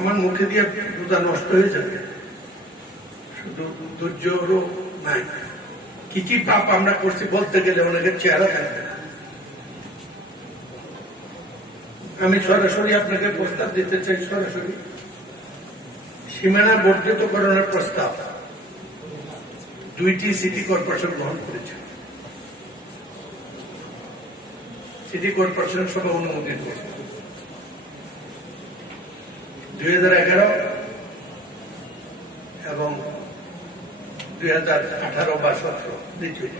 আমার মুখে দিয়ে রোজা নষ্ট হয়ে যাবে, শুধু ধৈর্যও নাই। কি কি পাপ আমরা করছি বলতে গেলে অনেকের চেহারা থাকবে না। আমি সরাসরি আপনাকে প্রস্তাব দিতে চাই, সরাসরি সীমানা বর্ধিতকরণের প্রস্তাব 2টি সিটি কর্পোরেশন গ্রহণ করেছে। সিটি কর্পোরেশন সভা অনুমোদিত করেছে 2011 এবং 2018 বা 17 দ্বিতীয়।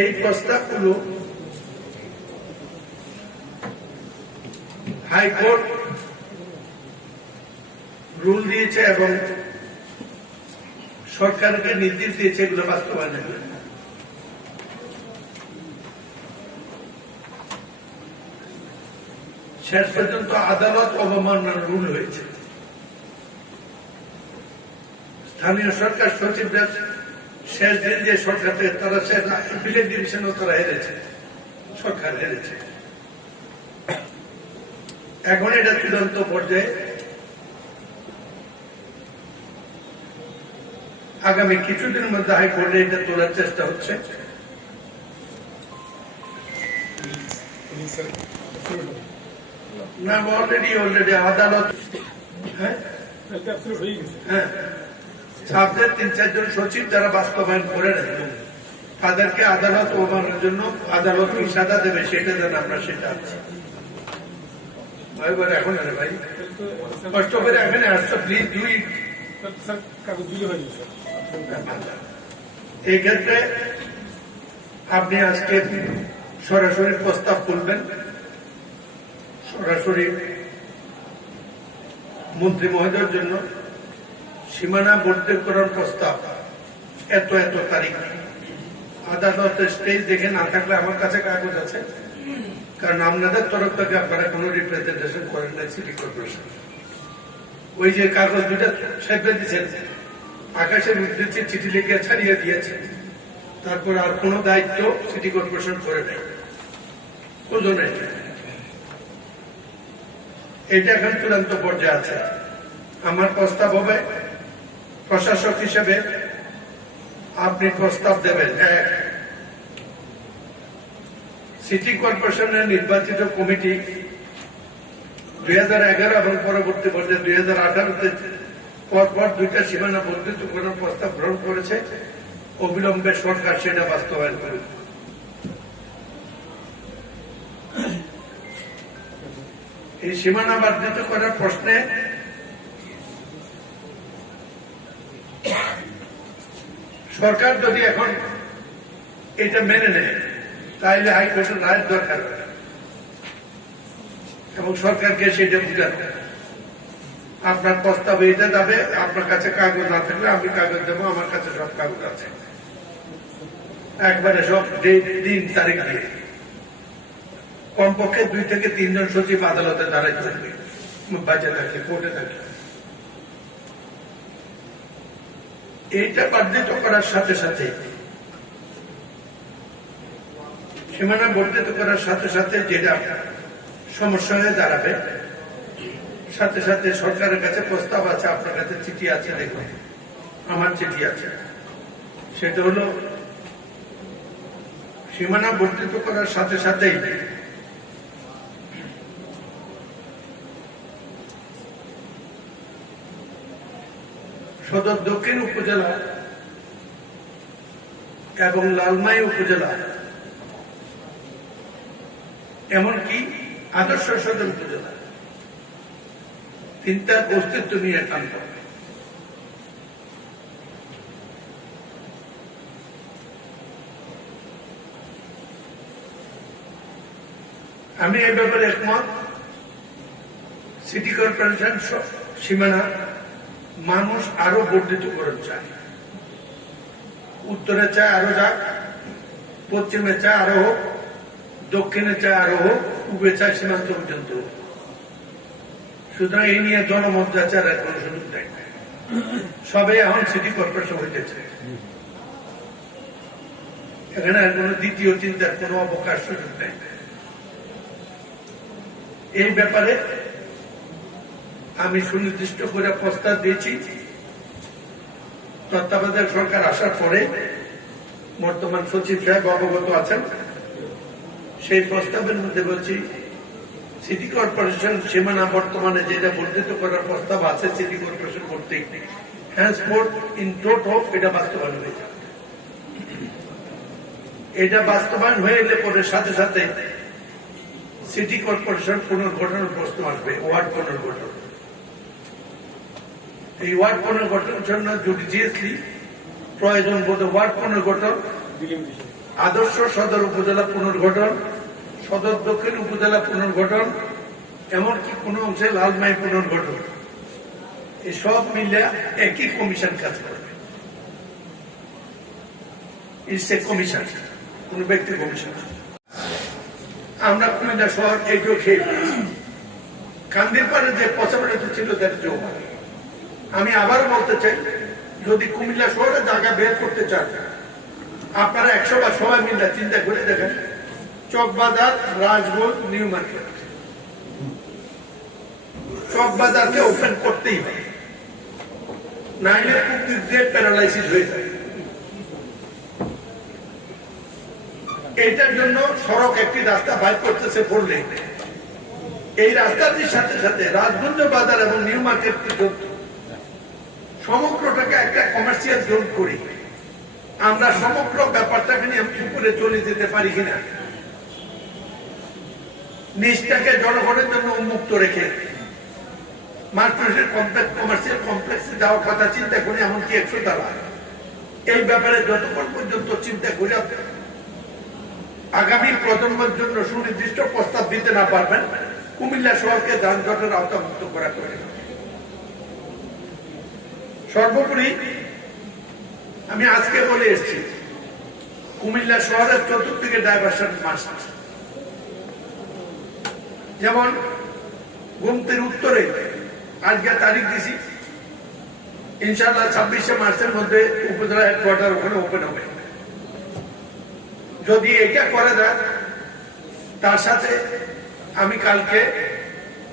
এই প্রস্তাবগুলো হাইকোর্ট রুল দিয়েছে এবং সরকারকে নির্দেশ দিয়েছে এগুলো বাস্তবায়নের জন্য। শেষ পর্যন্ত আদালত অবমাননার রুল হয়েছে। স্থানীয় সরকার সচিবরা শেষ দিন যে সরকার থেকে তারা অ্যাপিলেট ডিভিশনও তারা হেরেছে, সরকার হেরেছে। এখন এটা চূড়ান্ত পর্যায়ে, আগামী কিছুদিনের মধ্যে হাইকোর্টে এটা তোলার চেষ্টা হচ্ছে। না, অলরেডি আদালত, হ্যাঁ, 3-4 জন সচিব যারা বাস্তবায়ন করে নেয় তাদেরকে আদালত অবমাননার জন্য আদালত কি সাজা দেবে সেটা যেন আমরা সেটা আছি। এখন ভাই কষ্ট করে এখানে আসছো, প্লিজ ডু ইট। এই ক্ষেত্রে আপনি আজকে সরাসরি প্রস্তাব তুলবেন, সরাসরি মন্ত্রী মহোদয়ের জন্য সীমানা বর্ধিতকরণ প্রস্তাব এত এত তারিখ। আদালতের স্টেজ দেখে না থাকলে আমার কাছে কাগজ আছে, কারণ আপনাদের তরফ থেকে আপনারা কোন রিপ্রেজেন্টেশন করেন না সিটি কর্পোরেশন। ওই যে কাগজ দুটা সেপে দিচ্ছেন, আকাশের উদ্দেশ্যে চিঠি লিখে ছাড়িয়ে দিয়েছে, তারপর আর কোন দায়িত্ব সিটি কর্পোরেশন করে নেই। ওজনে এটা এখন চূড়ান্ত পর্যায়ে আছে। আমার প্রস্তাব হবে, প্রশাসক হিসেবে আপনি প্রস্তাব দেবেন, সিটি কর্পোরেশনের নির্বাচিত কমিটি 2011 এবং পরবর্তী পর্যায়ে 2018-তে পরপর 2টা সীমানা বর্ধিতকরণ প্রস্তাব গ্রহণ করেছে। অবিলম্বে সরকার সেটা বাস্তবায়ন করবে। এই সীমানা বর্ধিত করার প্রশ্নে সরকার যদি এখন এটা মেনে নেয় তাহলে হাইকোর্টের রায়ের দরকার হবে এবং সরকারকে সেটা বুঝানো। আপনার প্রস্তাবে এটা যাবে, আপনার কাছে কাগজ না থাকলে আমি কাগজ দেবো, আমার কাছে সব কাগজ আছে, একবারে সব দিন তারিখ দিয়ে। কমপক্ষে 2 থেকে 3 জন সচিব আদালতে দাঁড়াইতে থাকবে, বাঁচে থাকলে, কোর্টে থাকলে। এইটা বর্ধিত করার সাথে সাথে, সীমানা বর্ধিত করার সাথে সাথে যেটা সমস্যা হয়ে দাঁড়াবে, সাথে সাথে সরকারের কাছে প্রস্তাব আছে, আপনার কাছে চিঠি আছে, দেখুন আমার চিঠি আছে, সেটা হলো সীমানা বর্ধিত করার সাথে সাথেই সদর দক্ষিণ উপজেলা এবং লালমাই উপজেলা, এমনকি আদর্শ সদর উপজেলা, 3টার অস্তিত্ব নিয়ে টানত। আমি এ ব্যাপারে একমত। সিটি কর্পোরেশন সীমানা মানুষ আরো বর্ধিত করে চায়, উত্তরে চায় আরো যাক, পশ্চিমে চায় আরো হোক, দক্ষিণে চায় আরো হোক, পূর্বে চায় সীমান্ত পর্যন্ত। সুতরাং এই নিয়ে জনমত যাচারের কোন সুযোগ নেই, সবে এখন সিটি কর্পোরেশন হইতেছে। এখানে আর কোন দ্বিতীয় চিন্তার কোন অবকাশ সুযোগ নেই। এই ব্যাপারে আমি সুনির্দিষ্ট করে প্রস্তাব দিয়েছি। তত্ত্বাবধায়ক সরকার আসার পরে বর্তমান সচিব সাহেব অবগত আছেন। সেই প্রস্তাবের মধ্যে বলছি, সিটি কর্পোরেশন সীমানা বর্তমানে যেটা বর্ধিত করার প্রস্তাব আছে সিটি কর্পোরেশন কর্তৃক হ্যান্সফোর্ড ইন টোটো এটা বাস্তবায়ন হয়ে যাবে। এটা বাস্তবায়ন হয়ে এলে পরে সাথে সাথে সিটি কর্পোরেশন পুনর্গঠনের প্রশ্ন আসবে, ওয়ার্ড পুনর্গঠন। এই ওয়ার্ড পুনর্গঠনের জন্য জুডিশিয়াসলি প্রয়োজন বোধ ওয়ার্ড পুনর্গঠন, আদর্শ সদর উপজেলা পুনর্গঠন, সদর দক্ষিণ উপজেলা পুনর্গঠন, এমনকি কোন অংশে লালমাই পুনর্গঠন, এই সব মিলে একই কমিশন কাজ করবে। ইটস এ কমিশন, কোন ব্যক্তি কমিশন। আমরা কুমিল্লা শহর এইটাও খেয়ে কান্দির পাড়ে যে পসিবিলিটি ছিল তার যোগ। আমি আবারও বলতে চাই, যদি কুমিল্লা শহরে জায়গা বের করতে চান, আপনারা 100 বার সবাই মিলে চিন্তা করে দেখেন, চকবাজার, রাজগঞ্জ, নিউ মার্কেট, চকবাজারকে ওপেন করতেই হবে, নাইলে পূর্ব দিয়ে প্যারালাইসিস হয়ে যায়। এইটার জন্য সড়ক একটি রাস্তা বাইর করতেছে বললে এই রাস্তাটির সাথে সাথে রাজগঞ্জ বাজার এবং নিউ মার্কেট সমগ্রটাকে একটা কমার্শিয়াল জোন করি, আমরা সমগ্র ব্যাপারটাকে নিয়ে উপরে চলে যেতে পারি কিনা, নিচটাকে জনগণের জন্য উন্মুক্ত রেখে মার্কেটের কমপ্লেক্স, কমার্শিয়াল কমপ্লেক্সে যাওয়ার কথা চিন্তা করি, এমনকি 100 তালা। এই ব্যাপারে যতক্ষণ পর্যন্ত চিন্তা করে আগামী প্রজন্মের জন্য সুনির্দিষ্ট প্রস্তাব দিতে না পারবেন, কুমিল্লা শহরকে যানজটের আওতামুক্ত করা করে। সর্বোপরি আমি আজকে বলে এসেছি, কুমিল্লা শহরের চতুর্দিকে ডাইভার্সন মাস্ট। যেমন গুমতির উত্তরে আজকে তারিখ দিছি, ইনশাআল্লাহ 26শে মার্চের মধ্যে উপজেলা হেডকোয়ার্টার ওখানে ওপেন হবে। যদি এটা করা যায়, তার সাথে আমি কালকে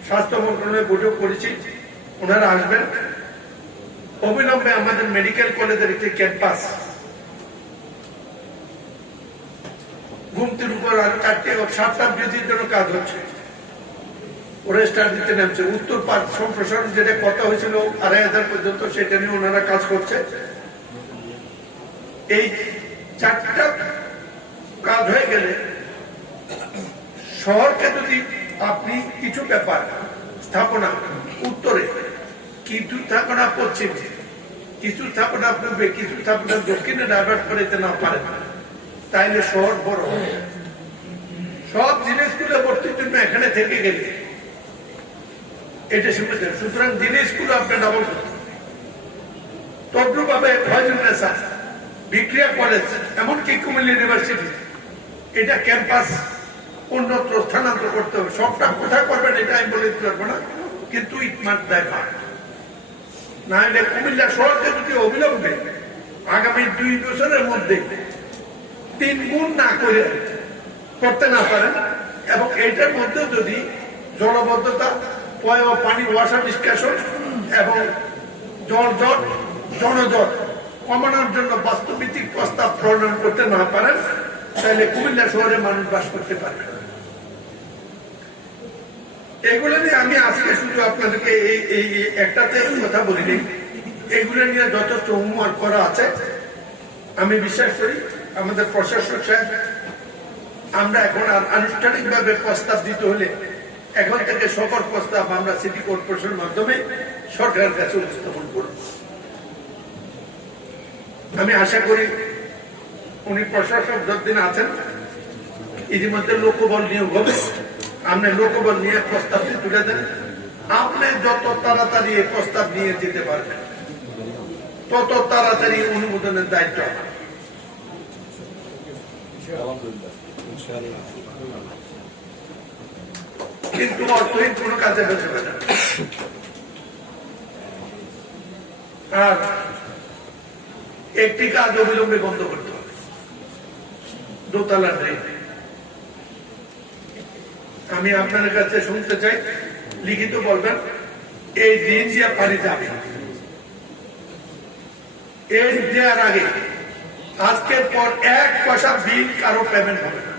স্বাস্থ্য মন্ত্রণালয়ে বৈঠক করেছি, ওনারা আসবেন। অবিলম্বে আমাদের মেডিকেল কলেজের একটি ক্যাম্পাস গুমতির উপর আর 4টা ব্রিজের জন্য কাজ হচ্ছে, ওরা স্টার্ট দিতে নামছে। উত্তর পার্ক সম্প্রসারণ যেটা কথা হয়েছিল 2500 পর্যন্ত, সেটা নিয়ে ওনারা কাজ করছে। এই 4টা কাজ হয়ে গেলে শহরকে যদি আপনি কিছু ব্যাপার স্থাপনা উত্তরে, কিছু স্থাপনা পশ্চিমে, কিছু স্থাপনা পূর্বে, কিছু স্থাপনা দক্ষিণে ডাইভার্ট করে দিতে না পারেন, তাইলে শহর বড় হবে। সব জিনিসগুলো ভর্তির জন্য এখানে থেকে গেলে এটা শুনেছেন। সুতরাং জিনিসগুলো আপনার ডাবল করতে, তদ্রুপভাবে ফয়জুন্নেসা, ভিক্টোরিয়া কলেজ, এমনকি কুমিল্লা ইউনিভার্সিটি, এটা ক্যাম্পাস অন্যত্র স্থানান্তর করতে হবে। সবটা কোথায় করবেন এটা আমি বলে দিতে পারবো না, কিন্তু ইটমার্ক দেখা না হলে কুমিল্লা শহরকে যদি অবিলম্বে আগামী 2 বছরের মধ্যে 3 গুণ না করে করতে না পারেন, এবং এইটার মধ্যে যদি জলবদ্ধতা, পানি ওয়াসার নিষ্কাশন এবং জলজট, জনজট কমানোর জন্য বাস্তবভিত্তিক প্রস্তাব প্রণয়ন করতে না পারেন, তাহলে কুমিল্লা শহরে মানুষ বাস করতে পারবে না। এগুলো নিয়ে আমি আজকে শুধু আপনাদেরকে এই একটাতে কথা বলিনি, এগুলো নিয়ে যথেষ্ট হোমওয়ার্ক করা আছে। আমি বিশ্বাস করি আমাদের প্রশাসক সাহেব, আমরা এখন আর আনুষ্ঠানিকভাবে প্রস্তাব দিতে হলে এখন থেকে সকল প্রস্তাব আমরা সিটি কর্পোরেশনের মাধ্যমে সরকারের কাছে উপস্থাপন করব। আমি আশা করি উনি প্রশাসক যতদিন আছেন, ইতিমধ্যে লোকবল নিয়োগ হবে, আপনি লোকবল নিয়ে প্রস্তাবটি তুলে দেন। আপনি যত তাড়াতাড়ি এই প্রস্তাব নিয়ে যেতে পারবেন, তত তাড়াতাড়ি অনুমোদনের দায়িত্ব। কিন্তু অর্থহীন কোন কাজে বেঁচে না। আর একটি কাজ অবিলম্বে বন্ধ করতে হবে, দোতলা ড্রেন। আমি আপনার কাছে শুনতে চাই, লিখিত বলবেন এই ঋণ দিয়ে পানি যাবে। এই দেওয়ার আগে আজকের পর 1 পয়সা বিল কারো পেমেন্ট হবে না।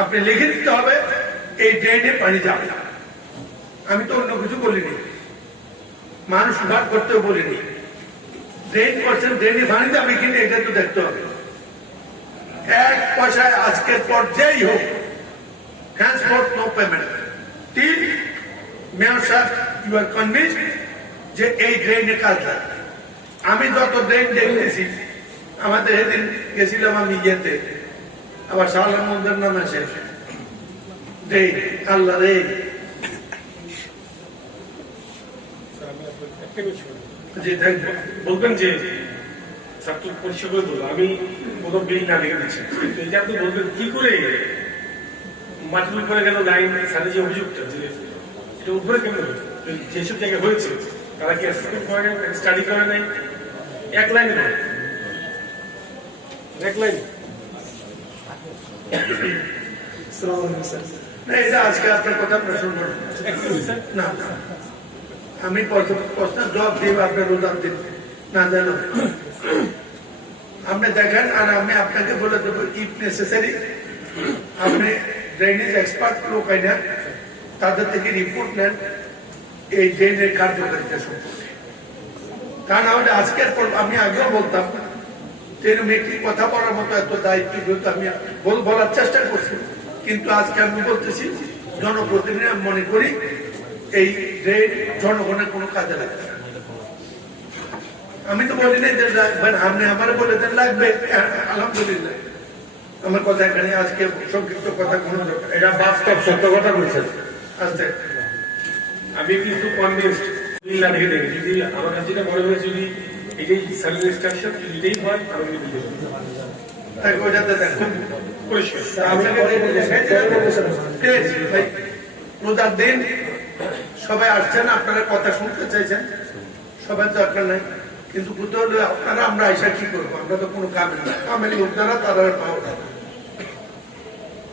আপনি লিখে দিতে হবে এই ড্রেনে পানি যাবে না। আমি তো অন্য কিছু বলিনি, মানুষ ঘাট করতেও বলিনি। ড্রেন করছেন, ড্রেনে পানি যাবে কিনা এটা তো দেখতে হবে। 1 পয়সায় আজকের পর যেই হোক, transport no payment till mayor সাহেব ইউ আর কনভিন্সড যে এই ড্রেনে কাজ লাগবে। আমি যত ড্রেন দেখতেছি, আমাদের সেদিন গেছিলাম আমি ইয়েতে, আবার শাহলাল মন্দির নাম আছে ড্রেন, আল্লাহ রে। বলবেন যে ছাত্র পরিষদ করে দিল, আমি কোনো বিল না লিখে দিচ্ছি, এটা আপনি বলবেন কি করে মাটির উপরে গেল লাইন সাথে যে অভিযোগটা যে এটা উপরে কেন যেসব জায়গায় হয়েছে তারা কি অ্যাসেসমেন্ট করে নাই, স্টাডি করে নাই, এক লাইনে করে এক লাইনে। এটা আজকে আপনার কথা প্রশ্ন না, আমি প্রশ্ন জবাব দিব, আপনার উদাহরণ দিন না জানো আপনি দেখেন। আর আমি আপনাকে বলে দেবো ইফ নেসেসারি আপনি ড্রেনেজ এক্সপার্ট লোক আইনা তাদের থেকে রিপোর্ট নেন এই ড্রেনের কার্যকারিতা সম্পর্কে। তা না হলে আজকের পর আমি আগেও বলতাম এরকম একটি কথা বলার মতো এত দায়িত্ব যেহেতু আমি বলার চেষ্টা করছি, কিন্তু আজকে আমি বলতেছি জনপ্রতিনিধি মনে করি এই ড্রেন জনগণের কোনো কাজে লাগবে না। আমি তো বলি নাই যে রাখবেন, আপনি আমার বলে দেন লাগবে, আলহামদুলিল্লাহ আমার কথা এখানে আজকে সংক্ষিপ্ত কথা কোনো এটা বাস্তব সত্য কথা বলছেন। আচ্ছা, আমি কিন্তু কনভিন্সড বিল না লিখে দেবেন, যদি আমার কাছে যেটা মনে হয় যদি এটাই সার্ভিস ইনস্ট্রাকশন এটাই হয় আমি কিন্তু তাকে ওইটাতে দেখুন পরিষ্কার। রোজার দিন সবাই আসছেন, আপনারা কথা শুনতে চাইছেন, সবাই দরকার নাই, কিন্তু বুঝতে হলে আপনারা আমরা আইসা কি করবো? আমরা তো কোনো কামেল না, কামেল লোক যারা তারা পাওয়া যায়।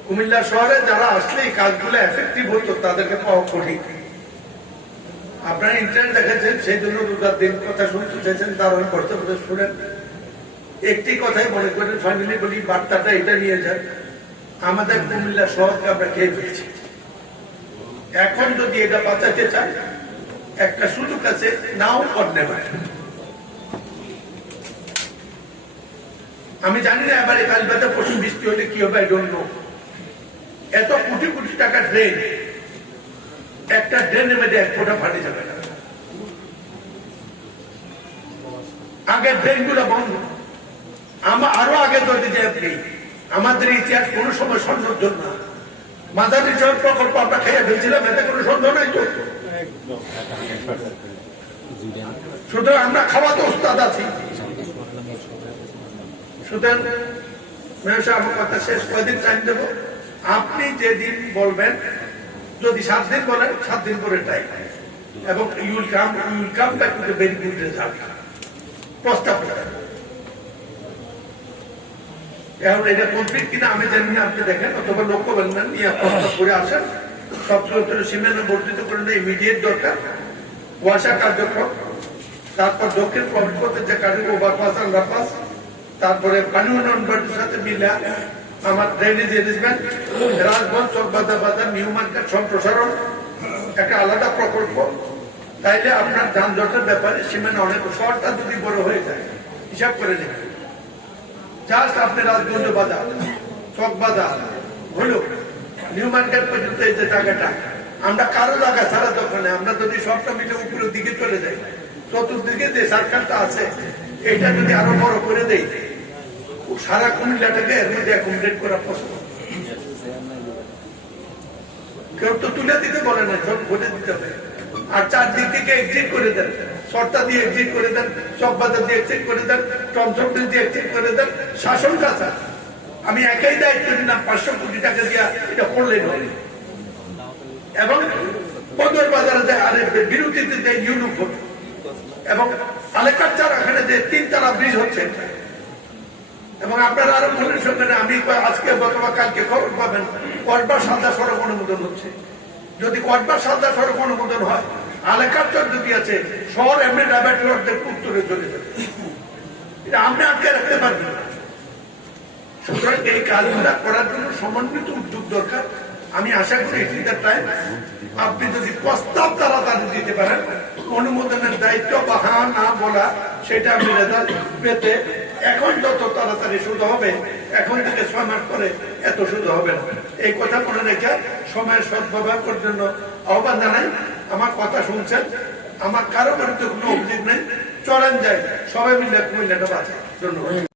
কুমিল্লা শহরে যারা আসলে এই কাজগুলো এফেক্টিভ হতো তাদেরকে পাওয়া কঠিন। আপনারা ইন্টারনেট দেখেছেন, সেই জন্য রোজার দিন কথা শুনতে চাইছেন, দারুণ করতে শুনেন। একটি কথাই মনে করেন, ফাইনালি বলি বার্তাটা এটা নিয়ে যায়, আমাদের কুমিল্লা শহরকে আমরা খেয়ে ফেলছি। এখন যদি এটা বাঁচাতে চান, একটা সুযোগ আছে, নাও করতে পারে। আমি জানি না এবারে কাল বাদে পশু বৃষ্টি হলে কি হবে, আই ডোন্ট নো। এত কোটি কোটি টাকা ড্রেন, একটা ড্রেনের মধ্যে 1 ফোঁটা পানি যাবে না। আগের ড্রেন গুলো বন্ধ, আরো আগে যদি যে আপনি আমাদের ইতিহাস কোনো সময় সন্দেহ না। মাদারী চর প্রকল্প আমরা খেয়ে ফেলছিলাম, এতে কোনো সন্দেহ নাই তো। সুতরাং আমরা খাওয়াতে ওস্তাদ আছি। সুতরাং আমার কথা শেষ, কয়দিন টাইম দেবো, আপনি যেদিন বলবেন, যদি 7 দিন বলেন 7 দিন করে টাইম, এবং you'll come back to the very good result প্রস্তাব করেন। এখন এটা কমপ্লিট কিনা আমি জানি না, আপনি দেখেন, অথবা লক্ষ্য বলবেন নিয়ে প্রস্তাব করে আসেন। সবচেয়ে সীমানা বর্ধিত করে ইমিডিয়েট দরকার, ওয়াসা কার্যক্রম, তারপর দক্ষিণ প্রবেশপথের যে কার্যক্রম ওভারপাস, আন্ডারপাস, তারপরে পানি উন্নয়ন বোর্ডের সাথে মিলা আমার ড্রেনেজ এরেঞ্জমেন্ট, রাজগঞ্জ চকবাজার বাজার নিউ মার্কেট সম্প্রসারণ, একটা আলাদা প্রকল্প। তাইলে আপনার যানজটের ব্যাপারে সীমানা অনেক শহরটা যদি বড় হয়ে যায়, হিসাব করে নেবেন, জাস্ট আপনি রাজগঞ্জ বাজার, চক বাজার হলো নিউ মার্কেট পর্যন্ত এই যে জায়গাটা, আমরা কারো জায়গা ছাড়া দোকানে, আমরা যদি সবটা মিলে উপরের দিকে চলে যাই, চতুর্দিকে যে সার্কেলটা আছে এটা যদি আরো বড় করে দেয়, সারা কুমিল্লাটাকে এর মধ্যে অ্যাকোমোডেট করা পসিবল। কেউ তো তুলে দিতে বলে না, সব ভরে দিতে হবে। আর 4 দিক থেকে এক্সিট করে দেন, সর্তা দিয়ে এক্সিট করে দেন, চকবাজার দিয়ে এক্সিট করে দেন, টমটম দিয়ে এক্সিট করে দেন। শাসন কাছা আমি একাই দায়িত্ব নিলাম, 500 কোটি টাকা দিয়া এটা করলেন এবং বন্দর বাজারে যায়, আরে বিরতিতে যে ইউনিক এবং আলেকার চার এখানে যে 3 তলা ব্রিজ হচ্ছে, এবং আপনারা আরো মনের সঙ্গে আমি আজকে অথবা কালকে খবর পাবেন কসবা সাদা সড়ক অনুমোদন হচ্ছে। যদি কসবা সাদা সড়ক অনুমোদন হয়, এলাকার যদি আছে শহর এমনি ডায়াবেটিস রোডদের উত্তরে চলে যাবে, এটা আপনি আটকে রাখতে পারবেন না। সুতরাং এই কাজগুলা করার জন্য সমন্বিত উদ্যোগ দরকার। আমি আশা করি টাইম আপনি যদি প্রস্তাব তাড়াতাড়ি দিতে পারেন, অনুমোদনের দায়িত্ব বা হ্যাঁ না বলা সেটা আপনি রেজাল্ট পেতে এখন যত তাড়াতাড়ি শুরু হবে, এখন থেকে 6 মাস পরে এত শুরু হবে না। এই কথা মনে রেখে সময়ের সদ্ব্যবহার করার জন্য আহ্বান জানাই। আমার কথা শুনছেন, আমার কারো বিরুদ্ধে কোনো অভিযোগ নেই, চলেন যাই, সবাই মিলে কুমিল্লাটা বাঁচে। ধন্যবাদ।